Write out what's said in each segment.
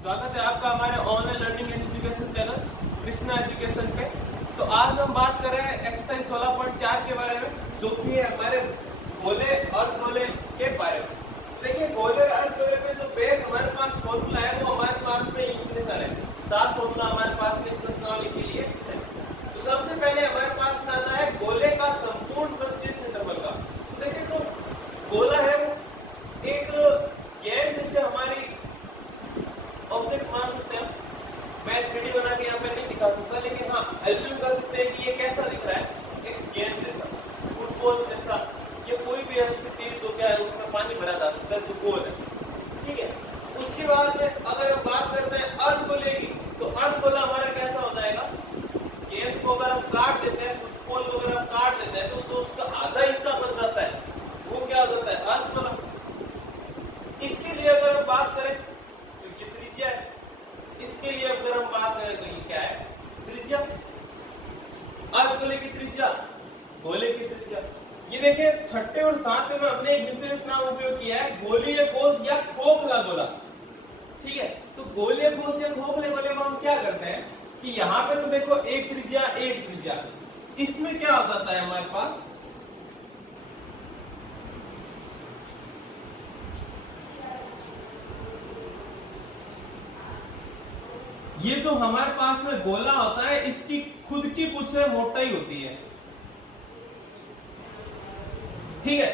स्वागत है आपका हमारे online learning and education channel Krishna education पे। तो आज हम बात कर रहे हैं एक्सरसाइज 16.4 के बारे में, जो कि है हमारे गोले और गोले के बारे में। देखिए, गोले और गोले में जो बेस हमारे पास फॉर्मूला है वो हमारे पास में इतने सारे 7 फॉर्मूला हमारे पास में इस प्रश्नावली के लिए है। तो सबसे पहले हमारे पास में आता है गोले का संपूर्ण पृष्ठीय क्षेत्रफल का। देखिए, जो गोला है वो एक गेंद जैसे हमारी ऑब्जेक्ट मान सकते हैं। मैं 3D बना के यहाँ पे नहीं दिखा सकता, लेकिन हाँ एज्यूम कर सकते हैं कि ये कैसा दिख रहा है, एक गेंद जैसा, फुटबॉल जैसा, ये कोई भी ऐसी चीज जो क्या है उसमें पानी भरा जा सकता है जो गोल है। ठीक है, उसके बाद में अगर हम बात करते हैं अर्धगोले की, तो अर्धगोला हमारा कैसा हो जाएगा, गेंद को अगर हम काट देते हैं, फुटबॉल को अगर हम काट देते हैं तो उसका आधा हिस्सा बन जाता है, वो क्या हो जाता है अर्धगोला। इसके लिए अगर हम बात करें तो ये त्रिज्या है, इसके लिए अगर हम बात करें तो ये क्या है, त्रिज्या। अर्धगोले की त्रिज्या, गोले की त्रिज्या। ये देखिए, छठे और सातवें में हमने एक विशेष नाम उपयोग किया है, गोलीय कोष या खोखला गोला। ठीक है, तो गोलीय कोष या खोखले गोले में हम क्या करते हैं कि यहाँ पे तो देखो एक त्रिज्या, इसमें क्या हो जाता है हमारे पास, ये जो हमारे पास में गोला होता है इसकी खुद की कुछ मोटाई होती है। ठीक है,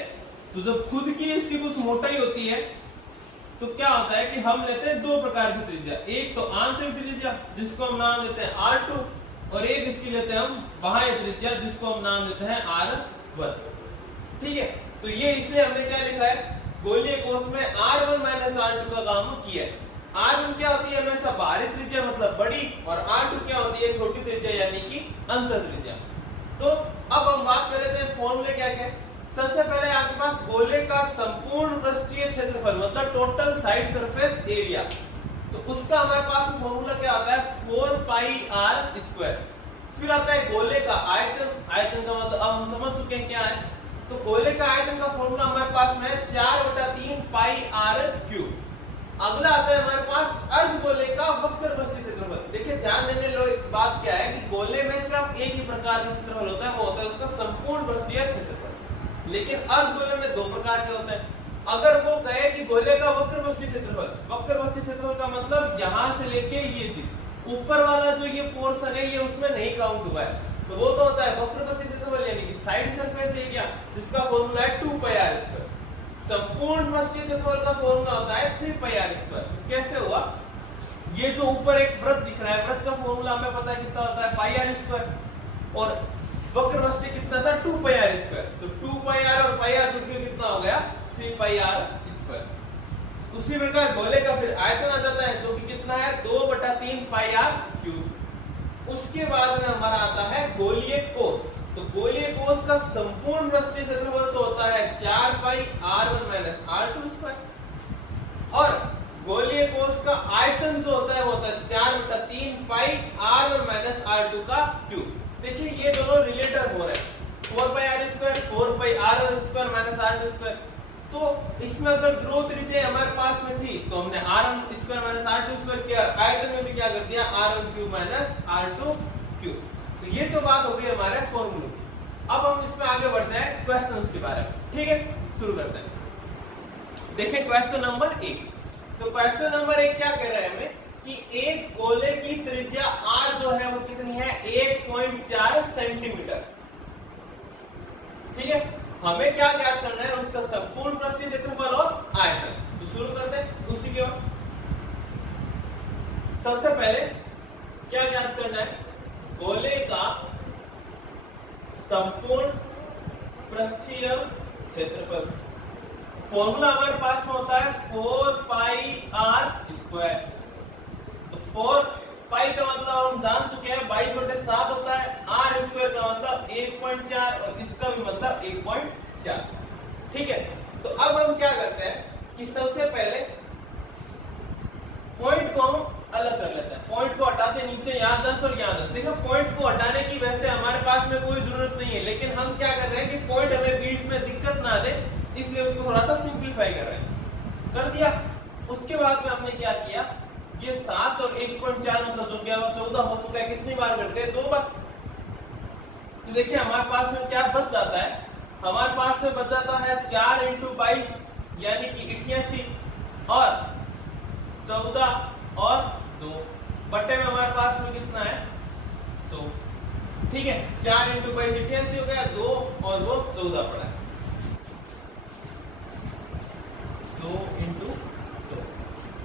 तो जब खुद की इसकी कुछ मोटाई होती है तो क्या होता है कि हम लेते हैं दो प्रकार की त्रिज्या, एक तो आंतरिक त्रिज्या जिसको हम नाम देते हैं R2, और एक इसकी लेते हैं हम बाह्य त्रिज्या जिसको हम नाम देते हैं R1। ठीक है, तो ये इसलिए हमने क्या लिखा है, गोलीय कोष में R1 माइनस R2 का काम किया है। R1 क्या होती है हमेशा बाहरी त्रिज्या मतलब बड़ी, और R2 क्या होती है छोटी त्रिज्या यानी कि अंतर त्रिज्या। तो अब हम बात कर लेते हैं फॉर्मूले क्या क्या। सबसे पहले आपके पास गोले का संपूर्ण पृष्ठीय क्षेत्रफल मतलब टोटल साइड सरफेस एरिया, तो उसका हमारे पास फॉर्मूला क्या आता है 4πr²। फिर आता है गोले का आयतन, आयतन का मतलब अब हम समझ चुके हैं क्या है, तो गोले का आयतन का फॉर्मूला हमारे पास में है 4/3πr³। अगला आता है हमारे पास अर्धगोले का वक्र पृष्ठीय क्षेत्रफल। देखिए, ध्यान देने लोग बात क्या है कि गोले में सिर्फ एक ही प्रकार का क्षेत्रफल होता है, वो होता है उसका संपूर्ण पृष्ठीय क्षेत्रफल, लेकिन अर्धगोले में दो प्रकार के होते हैं। अगर वो कहे कि गोले का वक्र पृष्ठीय क्षेत्रफल, वक्र पृष्ठीय क्षेत्रफल का मतलब यहां से लेके ये चीज ऊपर वाला जो ये पोर्शन है ये उसमें नहीं काउंट हुआ है, तो वो तो होता है वक्र पृष्ठीय क्षेत्रफल यानी कि साइड सरफेस एरिया, जिसका फॉर्मूला है 2πr²। संपूर्ण पृष्ठीय क्षेत्रफल का फॉर्मूला होता है 3πr²। कैसे हुआ, ये जो ऊपर एक वृत्त दिख रहा है, वृत्त का फॉर्मूला हमें पता है कितना होता है πr², और वक्र पृष्ठीय कितना था 2πr², तो 2πr और πr जुड़ के कितना हो गया 3πr²। उसी प्रकार गोले का फिर आयतन आ जाता है जो कि कितना है 2/3πr³। उसके बाद में हमारा आता है गोलीय कोष, तो गोलीय कोष का संपूर्ण पृष्ठीय क्षेत्रफल तो होता है 4πr1 - R2², और गोलीय कोष का आयतन जो होता है वो होता है 4/3πr1 - R2³। देखिए, ये दोनों रिलेटेड हो रहे हैं, 4πr², 4πr1² - R2²। तो इसमें अगर ध्रुव त्रिज्या हमारे पास में थी तो हमने R1² - R2² किया, आयतन में भी क्या कर दिया R1³ - R2³। तो ये तो बात हो गई हमारे फॉर्मूले की। अब हम इसमें आगे बढ़ते हैं क्वेश्चंस के बारे में। ठीक है, शुरू करते हैं। देखें क्वेश्चन नंबर 1। तो क्वेश्चन नंबर 1 क्या कह रहा है हमें कि एक गोले की त्रिज्या R जो है वो कितनी है 1.4 सेंटीमीटर। ठीक है, हमें क्या ज्ञात करना है, उसका संपूर्ण पृष्ठीय क्षेत्रफल और आयतन। तो शुरू करते हैं उसी के बाद। सबसे पहले क्या ज्ञात करना है, गोले का संपूर्ण पृष्ठीय क्षेत्रफल। फॉर्मूला हमारे पास में होता है 4πr²। तो 4π का मतलब हम जान चुके हैं 22/7 होता है, r² का मतलब 1.4 और इसका भी मतलब 1.4। ठीक है, तो अब हम क्या करते हैं कि सबसे पहले पॉइंट को हम अलग कर लेते हैं, पॉइंट को हटाते हैं, नीचे यहाँ 10 और यहाँ 10। देखो, पॉइंट को हटाने की वैसे हमारे पास में कोई जरूरत नहीं है, लेकिन हम क्या कर रहे हैं कि पॉइंट हमें बीच में दिक्कत ना दे, इसलिए उसको थोड़ा सा सिंप्लीफाई कर रहे हैं। कर दिया। उसके बाद में हमने क्या किया ये 7 और 1.4 मतलब जो क्या 14 हो चुका है, कितनी बार घट गए? 2 बार। तो देखिए हमारे पास में क्या बच जाता है, हमारे पास में बच जाता है 4 × 22 यानी कि 88 और 14 और 2 बटे में हमारे पास में कितना है? 100। ठीक है, 4 × 22 88 हो गया, 2 और वो 14 पड़ा है, 2 × 100।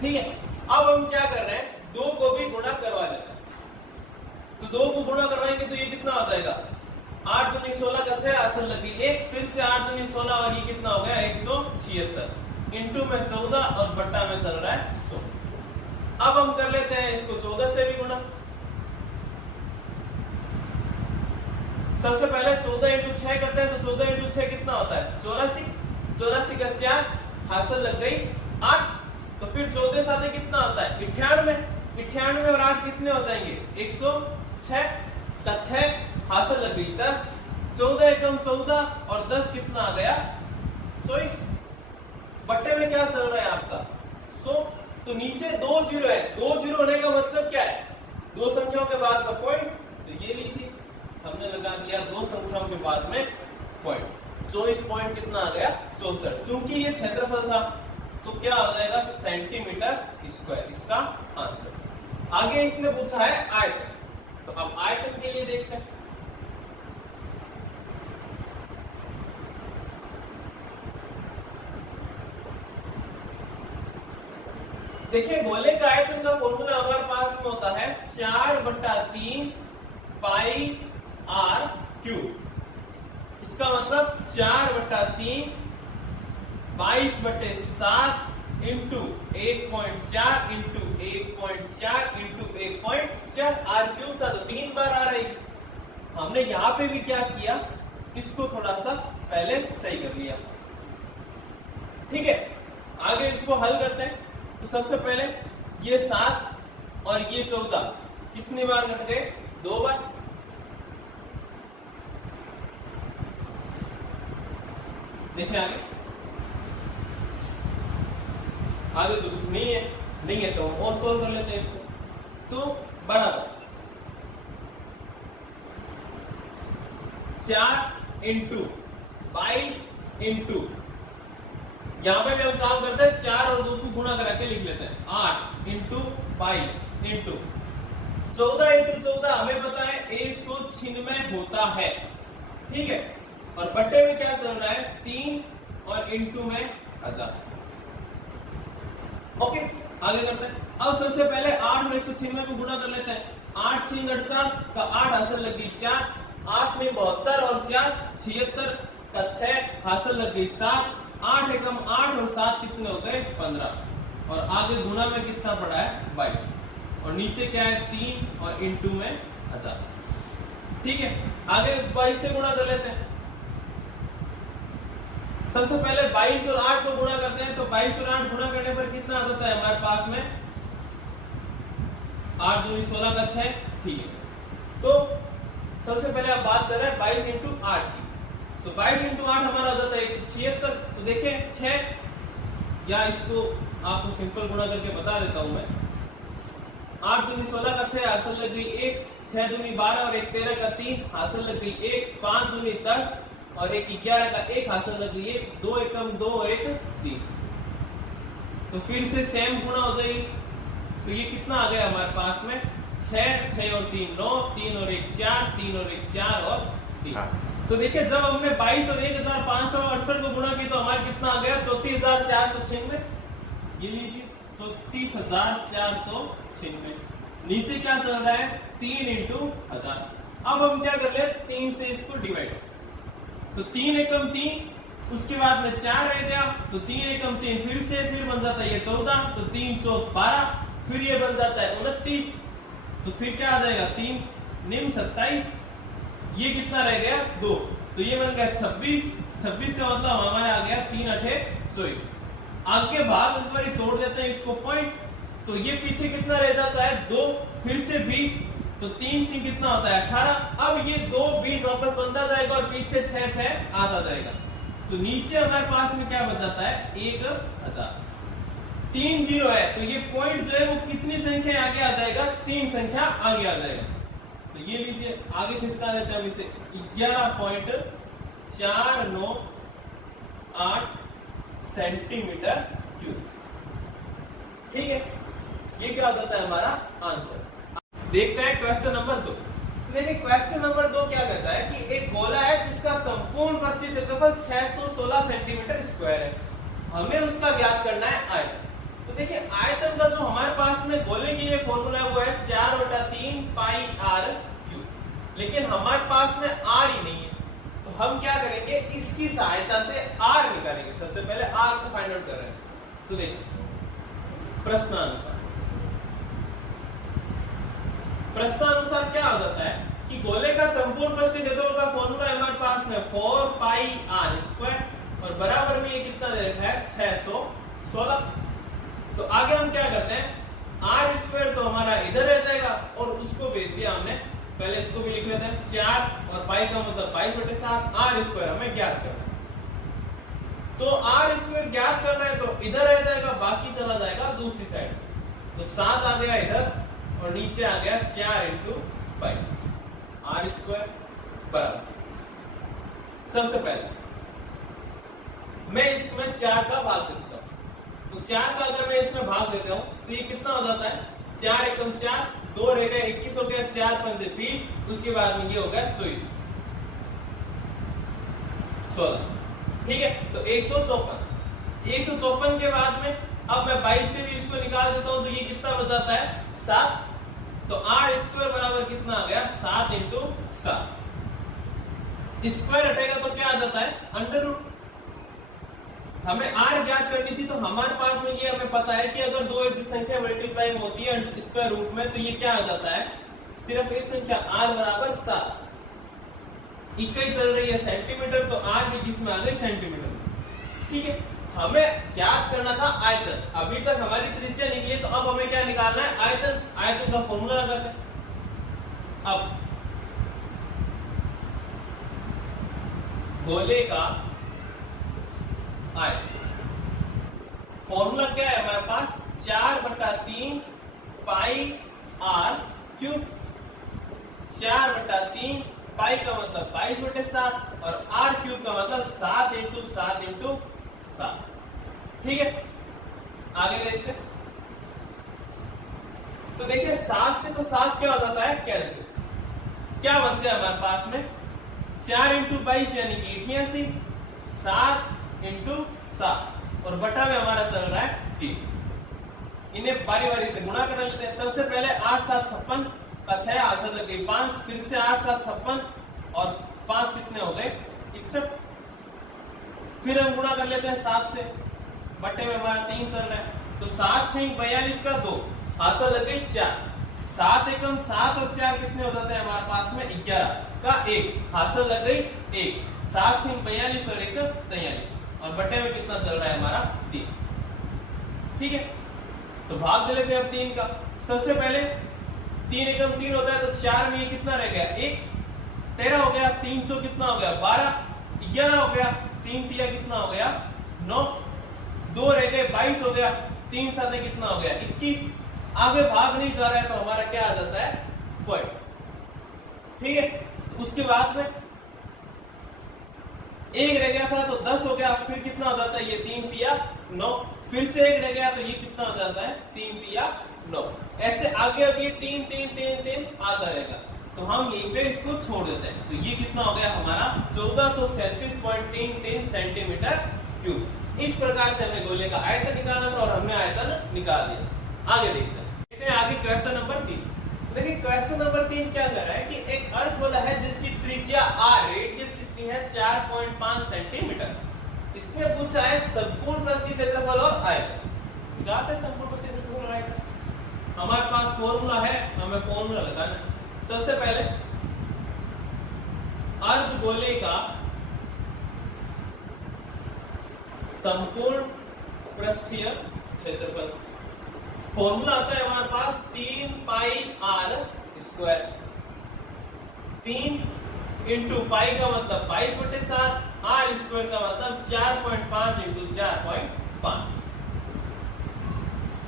ठीक है, अब हम क्या कर रहे हैं, 2 को भी गुणा करवा लेते हैं। तो 2 को गुणा करवाएंगे तो ये कितना हो जाएगा? 8 दूनी 16 का 6 आसन लगी 1, फिर से 8 दूनी 16 और ये कितना हो गया? 176 इंटू में 14 और बट्टा में चल रहा है 100। अब हम कर लेते हैं इसको 14 से भी गुणा। सबसे पहले 14 × 6 करते हैं, तो 14 × 6 कितना होता है? 84, 84 का 4 हासिल लग गई 8, तो फिर 14 साथ कितना होता है? 98, 98 और 8 कितने हो जाएंगे? 106 का 6 हासिल लग गई 10, 14 एकम 14 और 10 कितना आ गया? 24। बट्टे में क्या चल रहा है आपका? 100। तो नीचे 2 जीरो है, 2 जीरो होने का मतलब क्या है? 2 संख्याओं के बाद का पॉइंट, तो ये लीजिए हमने लगा दिया 2 संख्याओं के बाद में पॉइंट। 24 पॉइंट कितना आ गया? 64। क्योंकि ये क्षेत्रफल था तो क्या हो जाएगा? सेंटीमीटर स्क्वायर इसका आंसर। आगे इसने पूछा है आयतन, तो अब आयतन के लिए देखते हैं। देखिए गोले का आयतन का फॉर्मूला हमारे पास में होता है 4/3 पाई r क्यूब। इसका मतलब 4/3 22/7 into 1.4 into 1.4 into 1.4 r cube था, तो 3 बार आ रही। हमने यहाँ पे भी क्या किया, इसको थोड़ा सा पहले सही कर लिया। ठीक है, आगे इसको हल करते हैं। तो सबसे पहले ये 7 और ये 14 कितनी बार घट गए? 2 बार। देखिए आगे तो कुछ नहीं है तो और सोल्व कर लेते हैं इसको। तो बराबर 4 × 22 इंटू, यहां पे भी हम काम करते हैं 4 और 2 को गुणा करा के लिख लेते हैं 8 × 22 इंटू 14 × 14 हमें पता है 196 होता है। ठीक है, और बट्टे में क्या चल रहा है? 3 और इंटू में 1000। ओके, आगे करते हैं। अब सबसे पहले 8 और 196 को गुणा कर लेते हैं। 8 × 6 = 49 का 8 हासिल लग गई 4, 8 में 72 और 4 76 का 6 हासिल लग गई 7, 8 एकम 8 और 7 कितने हो गए? 15। और आगे गुणा में कितना पड़ा है? 22। और नीचे क्या है? 3 और इंटू में 1000। ठीक है, आगे 22 से गुणा कर लेते हैं। सबसे पहले 22 और 8 को गुणा करते हैं, तो 22 और 8 गुणा करने पर कितना आ जाता है हमारे पास में? 8 दूनी 16 का 6। ठीक है, तो सबसे पहले आप बात कर रहे हैं 22 × 8 की। तो 22 × 8 हमारा हो जाता है 176। तो देखिए 6, या इसको आपको सिंपल गुणा करके बता देता हूं मैं। 8 दूनी 16 का 6 हासिल लग गई 1, 6 दूनी 12 और 1 13 का 3 हासिल लग गई 1, 5 दूनी 10 और 1 11 का 1 हासिल लग गई 1, 2 एकम 2 और 1 3। तो फिर से सेम गुणा हो जाएगी। तो ये कितना आ गया हमारे पास में? 6, 6 और 3 9, 3 और 1 4, 3 और 1 4 और 3। तो देखिए जब हमने 22 और 1568 को गुणा की तो हमारे कितना आ गया? 34496। ये लीजिए 34496। नीचे क्या चल रहा है? 3 × 1000। अब हम क्या कर ले? 3 से इसको डिवाइड। तो 3 एकम 3, उसके बाद में 4 रह गया, तो 3 एकम 3 फिर बन जाता है ये 14, तो 3 चौक 12, फिर ये बन जाता है 29। तो फिर क्या आ जाएगा? 3 निम 27, ये कितना रह गया? 2, तो ये बन गया 26। 26 का मतलब हमारे आ गया 3 8 24। आगे भाग एक बार तोड़ देते हैं इसको पॉइंट, तो ये पीछे कितना रह जाता है? 2, फिर से 20, तो 3 से कितना होता है? 18। अब ये 2 20 वापस बनता जाएगा और पीछे 6 6 आता जाएगा। तो नीचे हमारे पास में क्या बच जाता है? 1000। 3 जीरो है तो ये पॉइंट जो है वो कितनी संख्या आगे आ जाएगा, 3 संख्या आगे आ जाएगा। तो ये लीजिए आगे खिसका देते हैं हम इसे 11.498 सेंटीमीटर क्यूब। ठीक है, ये क्या हो जाता है हमारा आंसर। देखते हैं क्वेश्चन नंबर 2। देखिए क्वेश्चन नंबर 2 क्या कहता है कि एक गोला है जिसका संपूर्ण पृष्ठीय क्षेत्रफल 616 सेंटीमीटर स्क्वायर है, हमें उसका ज्ञात करना है आयतन। तो देखिए आयतन का जो हमारे पास में गोले के लिए फॉर्मूला है वो है 4/3 पाई आर क्यूब, लेकिन हमारे पास में आर ही नहीं है तो हम क्या करेंगे, इसकी सहायता से आर निकालेंगे। सबसे पहले आर को फाइंड आउट कर रहे हैं। तो देखिए प्रश्नानुसार क्या हो जाता है कि गोले का संपूर्ण पृष्ठीय क्षेत्रफल का फॉर्मूला हमारे पास में 4 पाई आर स्क्वायर और बराबर में ये कितना दे रखा है 616। तो आगे हम क्या करते हैं, आर स्क्वायर तो हमारा इधर रह जाएगा और उसको भेज दिया हमने, पहले इसको भी लिख लेते हैं 4 और पाई का मतलब 22/7। आर स्क्वायर हमें ज्ञात करना है, तो आर स्क्वायर ज्ञात करना है तो इधर रह जाएगा, बाकी चला जाएगा दूसरी साइड। तो 7 आ गया इधर और नीचे आ गया 4 × 22 आर स्क्वायर बराबर। सबसे पहले मैं इसमें 4 का भाग देता हूं, तो 4 का अगर मैं इसमें भाग देता हूं तो ये कितना हो जाता है, 4 × 4 2 रह गए 21 हो गया, 4 × 5 = 20, उसके बाद में ये हो गया 24 16। ठीक है, तो 154 के बाद में अब मैं 22 से भी इसको निकाल देता हूं तो ये कितना बच जाता है 7। तो आर स्क्वायर बराबर कितना आ गया 7 × 7। स्क्वायर हटेगा तो क्या आ जाता है अंडर रूट। हमें आर ज्ञात करनी थी तो हमारे पास में ये हमें पता है कि अगर दो एक संख्या मल्टीप्लाई होती है स्क्वायर रूट में तो ये क्या आ जाता है, सिर्फ एक संख्या आर बराबर 7। इकाई चल रही है सेंटीमीटर तो आर भी किसमें आ गई सेंटीमीटर। ठीक है, हमें ज्ञात करना था आयतन। अभी तक हमारी त्रिज्या निकली तो अब हमें क्या निकालना है आयतन। आयतन का फॉर्मूला लगाते हैं। अब गोले का आयतन फॉर्मूला क्या है हमारे पास 4/3 पाई आर क्यूब। 4/3 पाई का मतलब 22/7 और आर क्यूब का मतलब 7 × 7 × 7। ठीक है, आगे देखते हैं। तो देखिए 7 से तो 7 क्या हो जाता है कैंसिल, क्या बच गया हमारे पास में 4 × 22 यानी कि 88, 7 × 7 और बटा में हमारा चल रहा है 3। इन्हें बारी बारी से गुणा कर लेते हैं। सबसे पहले 8 7 56 का 6 आंसर लग गई 5, फिर से 8 7 56 और 5 कितने हो गए 61। फिर हम गुणा कर लेते हैं 7 से, बटे में हमारा 3 चल रहा है तो 7 से 42 का 2 हासिल लग गई 4। 7 × 7 और 4 कितने हो जाते हैं हमारे पास में 11 का 1 हासिल लग गई 1। 7 से 42 और 1 43 और बटे में कितना चल रहा है हमारा 3। ठीक है, तो भाग दे लेते हैं अब 3 का। सबसे पहले 3 × 3 होता है तो 4 में ये कितना रह गया 1, 13 हो गया, 3 चौ कितना हो गया 12, 11 हो गया, 3 तिया कितना हो गया 9, 2 रह गए 22 हो गया, 3 साथ कितना हो गया 21। आगे भाग नहीं जा रहा है तो हमारा क्या आ जाता है पॉइंट। ठीक है, उसके बाद में 1 रह गया था तो 10 हो गया, फिर कितना हो जाता है ये 3 तिया 9, फिर से 1 रह गया तो ये कितना हो जाता है 3 तिया 9। ऐसे आगे आगे 3 3 3 3 आता रहेगा तो हम यहीं पे इसको छोड़ देते हैं। तो ये कितना हो गया हमारा 1437.33 सेंटीमीटर क्यूब। इस प्रकार से हमने गोले का आयतन निकाला था और हमने आयतन निकाल दिया। आगे देखते हैं आगे क्वेश्चन नंबर 3। देखिए क्वेश्चन नंबर 3 क्या कर रहा है कि एक अर्धगोला है जिसकी त्रिज्या r रेडियस कितनी है 4.5 सेंटीमीटर। इसने पूछा है संपूर्ण पृष्ठीय क्षेत्रफल और आयतन। जानते हैं संपूर्ण पृष्ठीय क्षेत्रफल और आयतन, हमारे पास फॉर्मूला है, हमें फॉर्मूला लगाना है। सबसे पहले अर्धगोले का संपूर्ण पृष्ठीय क्षेत्रफल फॉर्मूला आता है हमारे पास 3 पाई आर स्क्वायर। 3 × पाई का मतलब 22/7, आर स्क्वायर का मतलब 4.5 × 4.5।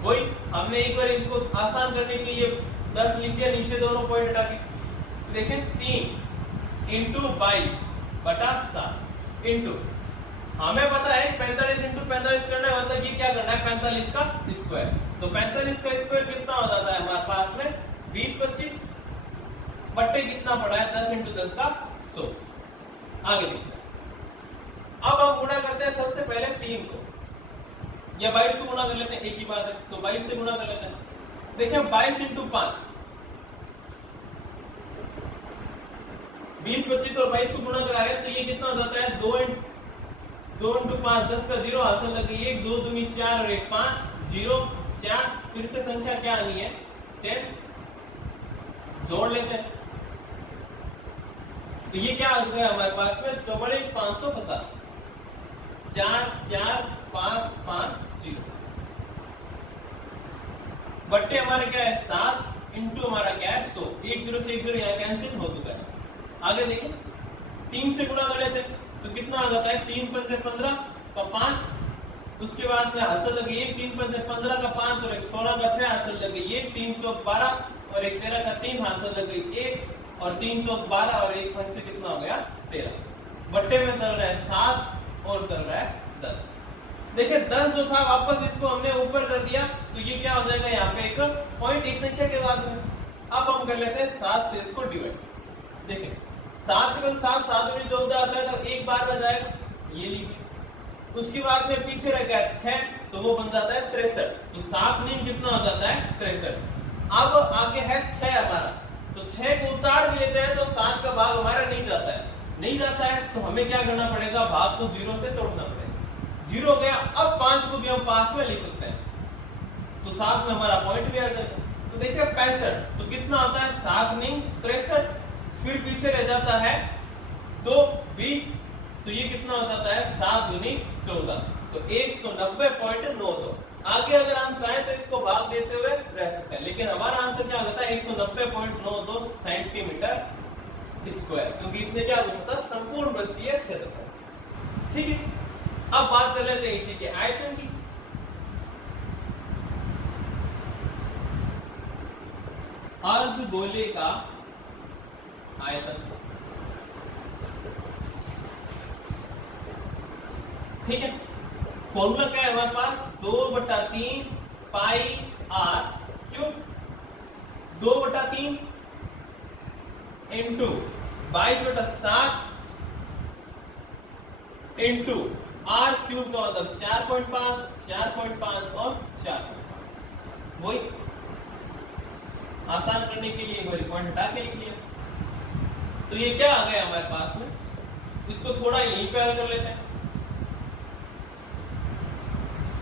वही हमने एक बार इसको आसान करने के लिए 10 लिख दिया, नीचे दोनों पॉइंट हटा के। तो देखें 3 इंटू 22 बटा 7 इंटू, हमें पता है 45 इंटू 45 करना है, मतलब ये क्या करना है 45 का स्क्वायर। तो 45 का स्क्वायर कितना हो जाता है हमारे पास में 20 25 बट्टे कितना पड़ा है 10 इंटू 10 का 100। आगे देखते हैं, अब हम गुणा करते हैं सबसे पहले 3 को, या 22 को गुणा कर लेते हैं, एक ही बात है, तो 22 से गुणा कर लेते हैं। देखिए 22 इंटू 5 20 25 और 22 को गुणा करा रहे हैं, तो ये कितना हो जाता है 2 इंटू 5 10 का 0 हासिल लगे 1 2 दूनी 4 और 1 5 0 4, फिर से संख्या क्या आनी है सेम, जोड़ लेते हैं। तो ये क्या आ गया हमारे पास में 44 550 4 4 5 5 0 बट्टे हमारे क्या है 7 इंटू हमारा क्या है 100, 1 0 से 1 0 यहाँ कैंसिल हो चुका है। आगे देखिए 3 से गुणा कर लेते हैं, तो कितना आ जाता है 3 5 15 का 5, उसके बाद में हासिल लगे 1 3 5 15 का 5 और 1 16 का 6 हासिल लगे 1 3 चौक 12 और 1 13 का 3 हासिल लगे 1 और 3 चौक 12 और 1 5 से कितना हो गया 13। बट्टे में चल रहा है 7 और चल रहा है 10। देखिए 10 जो था वापस इसको हमने ऊपर कर दिया, तो ये क्या हो जाएगा यहाँ पे एक पॉइंट एक संख्या के बाद में। अब हम कर लेते हैं 7 से इसको डिवाइड। देखिए 7 के 7 7 में 14 आता है, तो एक बार में जाएगा, ये लीजिए। उसके बाद में पीछे रह गया 6, तो वो बन जाता है 63, तो 7 नीम कितना हो जाता है 63। अब आगे है 6 हमारा, तो 6 को उतार भी लेते हैं तो 7 का भाग हमारा नहीं जाता है, नहीं जाता है तो हमें क्या करना पड़ेगा, भाग को 0 से तोड़ना पड़ेगा। 0 हो गया, अब 5 को भी हम पास में ले सकते हैं, तो 7 में हमारा पॉइंट भी आ जाएगा। तो देखिए 65, तो कितना होता है 7 नीम 63, फिर पीछे रह जाता है 2 20, तो ये कितना हो जाता है 7 दूनी 14, तो 190.92। आगे अगर हम चाहें तो इसको भाग देते हुए रह सकते हैं, लेकिन हमारा आंसर क्या होता है 190.92 सेंटीमीटर स्क्वायर, क्योंकि इसने क्या पूछा था संपूर्ण पृष्ठीय क्षेत्रफल। ठीक है, अब बात कर लेते हैं इसी के आयतन की। अर्धगोले का आयतन, ठीक है, फॉर्मूला क्या है हमारे पास 2/3 pi r cube, 2/3 into 22/7 into r cube का मतलब 4.5 4.5 और 4, वही आसान करने के लिए एक पॉइंट हटा के लिख लिया। तो ये क्या आ गया हमारे पास में, इसको थोड़ा यहीं पे हल कर लेते हैं।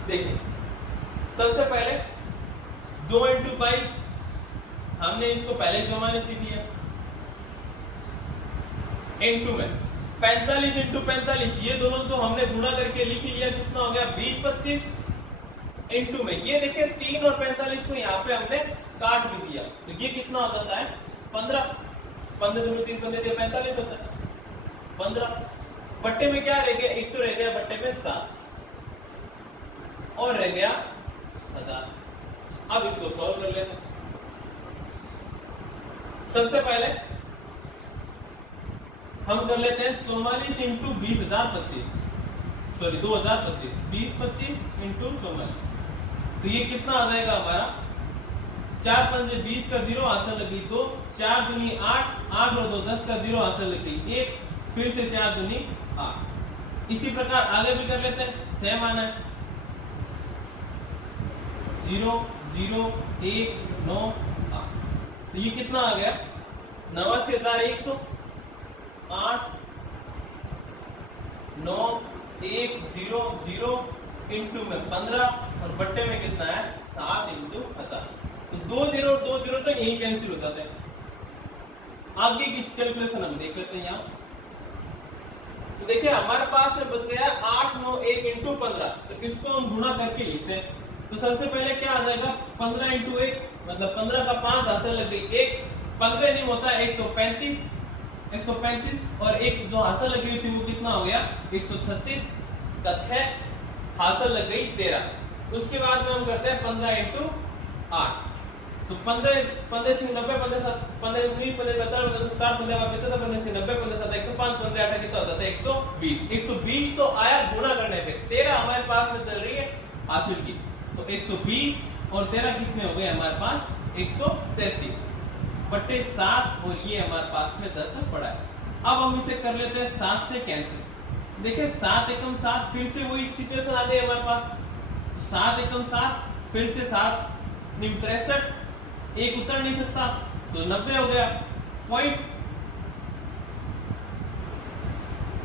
देखिए सबसे पहले 2 इंटू 22, हमने इसको पहले 44 लिख लिया, इंटू में 45 इंटू 45, ये दोनों तो हमने गुणा करके लिख लिया, कितना हो गया 20 25, इंटू में ये देखिए 3 और 45 को यहाँ पे हमने काट भी दिया, तो ये कितना हो जाता है 15, 15 दूनी 30 15 45 होता है 15। बट्टे में क्या रह गया, एक तो रह गया बट्टे में 7 और रह गया 1000। अब इसको सॉल्व कर लेते हैं। सबसे पहले हम कर लेते हैं 44 इंटू 20,025, सॉरी 2025, 20 25 इंटू 44, तो ये कितना आ जाएगा हमारा 4 5 20 का 0 हासिल लगी 2, 4 दूनी 8, 8 और 2 10 का 0 हासिल लगी 1, फिर से 4 दूनी 8। इसी प्रकार आगे भी कर लेते हैं, सेम आना है 0 0 1 9 8, तो ये कितना आ गया 89,100, 8 9 1 0 0 इंटू में 15 और बट्टे में कितना है 7 इंटू 1000, तो 2 0 2 0 तो यही कैंसिल हो जाते हैं। आगे की कैलकुलेशन हम देख लेते हैं यहाँ। तो देखिए हमारे पास में बच गया 8 9 1 इंटू 15, तो इसको हम गुणा करके लिखते हैं। तो सबसे पहले क्या आ जाएगा 15 इंटू 1, मतलब 15 का 5 हासिल लग गई 1, 15 नहीं होता 135, 135 और एक जो हासिल लगी हुई थी वो कितना हो गया 136 का 6 हासिल लग गई 13, उसके बाद में हम करते हैं 15 इंटू 8। तो 15 15 से 90 15 7 15 19 15 17 15 60 15 75 15 से 90 15 7 105 15 8 कितना होता है 120। 120 तो आया गुणा करने पे, 13 हमारे पास में चल रही है हासिल की, तो 120 और 13 कितने हो गए हमारे पास 133 बटे 7 और ये हमारे पास में 10 पड़ा है। अब हम इसे कर लेते हैं 7 से कैंसिल। देखिए 7 एकम 7, फिर से वही सिचुएशन आ गई हमारे पास। तो 7 एकम 7, फिर से 7 नीम 63, एक उतर नहीं सकता तो 90 हो गया पॉइंट।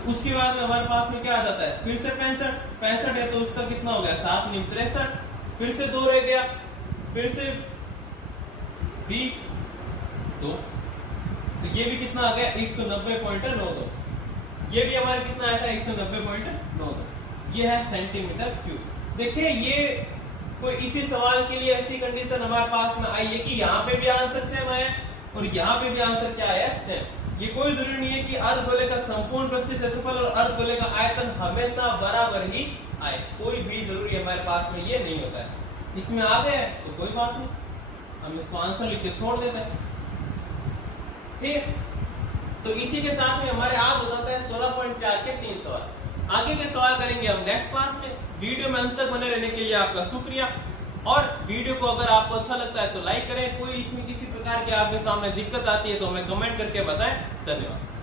उसके बाद में हमारे पास में क्या आ जाता है, फिर से 65 है तो उसका कितना हो गया 7 नीम 63, फिर से 2 रह गया, फिर से 20 2, तो ये भी कितना आ गया 190.92। ये भी हमारे कितना आया था 190.92। ये है सेंटीमीटर क्यूब। देखिए ये कोई इसी सवाल के लिए ऐसी कंडीशन हमारे पास में आई है कि यहाँ पे भी आंसर सेम आया और यहाँ पे भी आंसर क्या आया सेम। ये कोई जरूरी नहीं है कि अर्धगोले का संपूर्ण पृष्ठीय क्षेत्रफल और अर्धगोले का आयतन हमेशा बराबर ही आए, कोई भी जरूरी हमारे पास में ये नहीं होता है। इसमें आ गया तो कोई बात नहीं, हम इसको आंसर लिख के छोड़ देते हैं, ठीक है। तो इसी के साथ में हमारे आज हो जाता है 16.4 के 3 सवाल। आगे के सवाल करेंगे हम नेक्स्ट क्लास में। वीडियो में अंत तक बने रहने के लिए आपका शुक्रिया, और वीडियो को अगर आपको अच्छा लगता है तो लाइक करें। कोई इसमें किसी प्रकार की आपके सामने दिक्कत आती है तो हमें कमेंट करके बताएं। धन्यवाद।